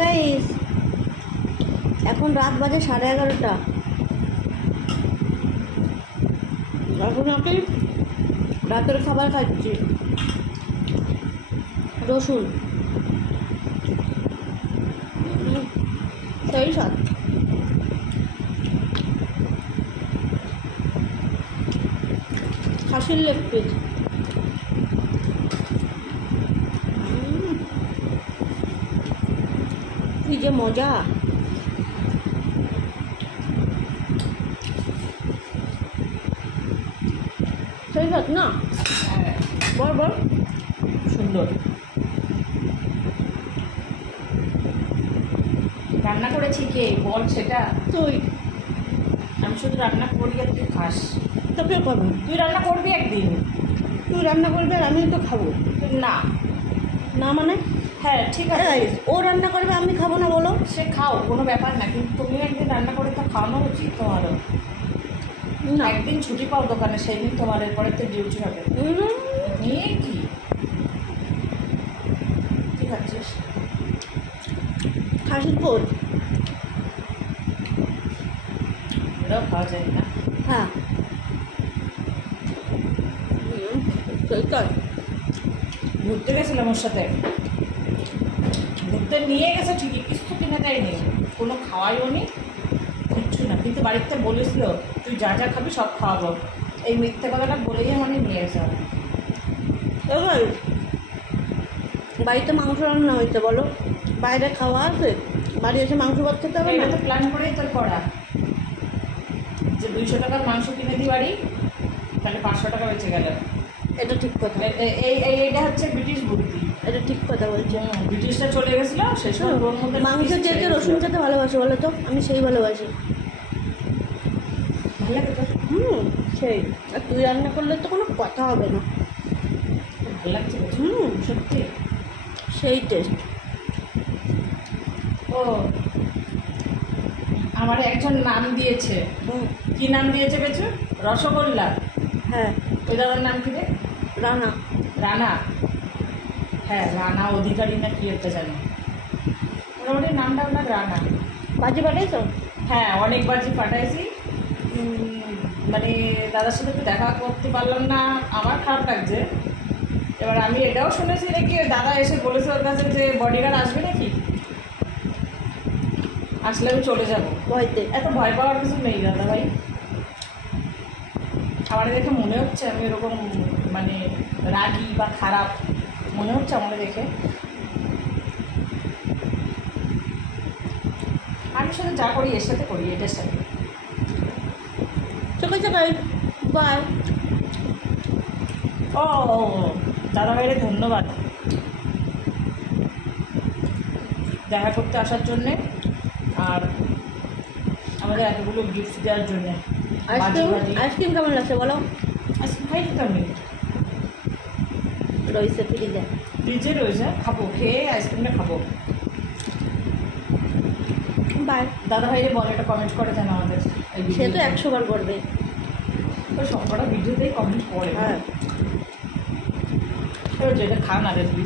Guys এখন রাত বাজে 11:30। এখন আমি রাতের খাবার খাচ্ছি, রসুন সেই স্বাদ। খাসির লেগ পিস, কি যে মজা। সেই স্বাদ না? হ্যাঁ, বল বল। সুন্দর। রান্না করেছি কে বল সেটা? তুই আমি শুধু রান্না করি আর তুই খাস। তোকে করবো, তুই রান্না করবি একদিন। তুই রান্না করবি আর আমি তো খাবো না না মানে? হ্যাঁ ঠিক আছে, ও রান্না করবে আমি খাবো না বলো? সে খাও, কোনো ব্যাপার না, কিন্তু তুমি একদিন রান্না করে তো খাওয়ানো উচিত তোমারও। না একদিন ছুটি পাও দোকানে, সেই দিন তোমার এরপরে তো ডিউটি হবে। নিয়ে কি ঠিক আছিস? খাসির পোদ, এটাও খাওয়া যায় না। হ্যাঁ ঘুরতে গেছিলাম ওর সাথে, ঘুরতে নিয়ে গেছে ঠিকই, কিছু কিনে দেয়নি, কোনো খাওয়াইও নি, কিচ্ছু না। কিন্তু বাড়িতে বলেছিল তুই যা যা খাবি সব খাওয়াবো, এই মিথ্যে কথাটা বলেই মানে নিয়ে গেছে আমাকে। এবার বাড়িতে মাংস রান্না হয়েছে বলো, বাইরে খাওয়া আছে, বাড়ি এসে মাংস ভাত খেতে হবে না? এটা তো প্ল্যান করেই তোর করা, যে 200 টাকার মাংস কিনে দিই বাড়ি, তাহলে 500 টাকা বেঁচে গেল। এটা ঠিক কথা, এইটা হচ্ছে ব্রিটিশ বুদ্ধি। এটা ঠিক কথা বলছি। ব্রিটিশটা চলে গেছিলো সেই সময় ওর মধ্যে মাংস চেয়ে রসুন খেতে ভালোবাসে বলো তো? আমি সেই ভালোবাসি। ভালো লাগে তো? সেই। আর তুই রান্না করলে তো কোনো কথা হবে না। ভালো লাগছে সত্যি, সেই টেস্ট। ও আমার একজন নাম দিয়েছে, কি নাম দিয়েছে বেচু? রসগোল্লা। হ্যাঁ, ওই দাদার নাম কি রে? রানা। রানা, হ্যাঁ রানা অধিকারী না কি একটা জানি, মোটামুটি নামটা আপনার রানা। বাজি বাটাই তো? হ্যাঁ অনেকবার যে পাঠাইছি, মানে দাদার সাথে একটু দেখা করতে পারলাম না, আমার খারাপ লাগছে। এবার আমি এটাও শুনেছি নাকি দাদা এসে বলেছে ওর কাছে যে বডিগার্ড আসবে নাকি, আসলে আমি চলে যাব। ভয়তে? এত ভয় পাওয়ার কিছু নেই দাদা ভাই, আমার দেখে মনে হচ্ছে আমি এরকম মানে রাগী বা খারাপ মনে হচ্ছে আমার দেখে। আমি শুধু যা করি এর সাথে করি, এটার সাথে। ঠিক আছে ভাই, বাই। ও দাদা ভাইরে ধন্যবাদ দেখা করতে আসার জন্যে, আর আমাদের এতগুলো গিফট দেওয়ার জন্যে। আইসক্রিম কেমন লাগছে বলো? আইসক্রিম খাই দিতাম নি, রয়েছে ফ্রিজে। ফ্রিজে রয়েছে, খাবো, খেয়ে আইসক্রিমটা খাবো। বাই। দাদা ভাইরে বলে একটা কমেন্ট করে যেন আমাদের, সে তো 100 বার করবে, তো সবকটা ভিডিওতেই কমেন্ট করে। হ্যাঁ এবার যেটা খা না রে প্লিজ।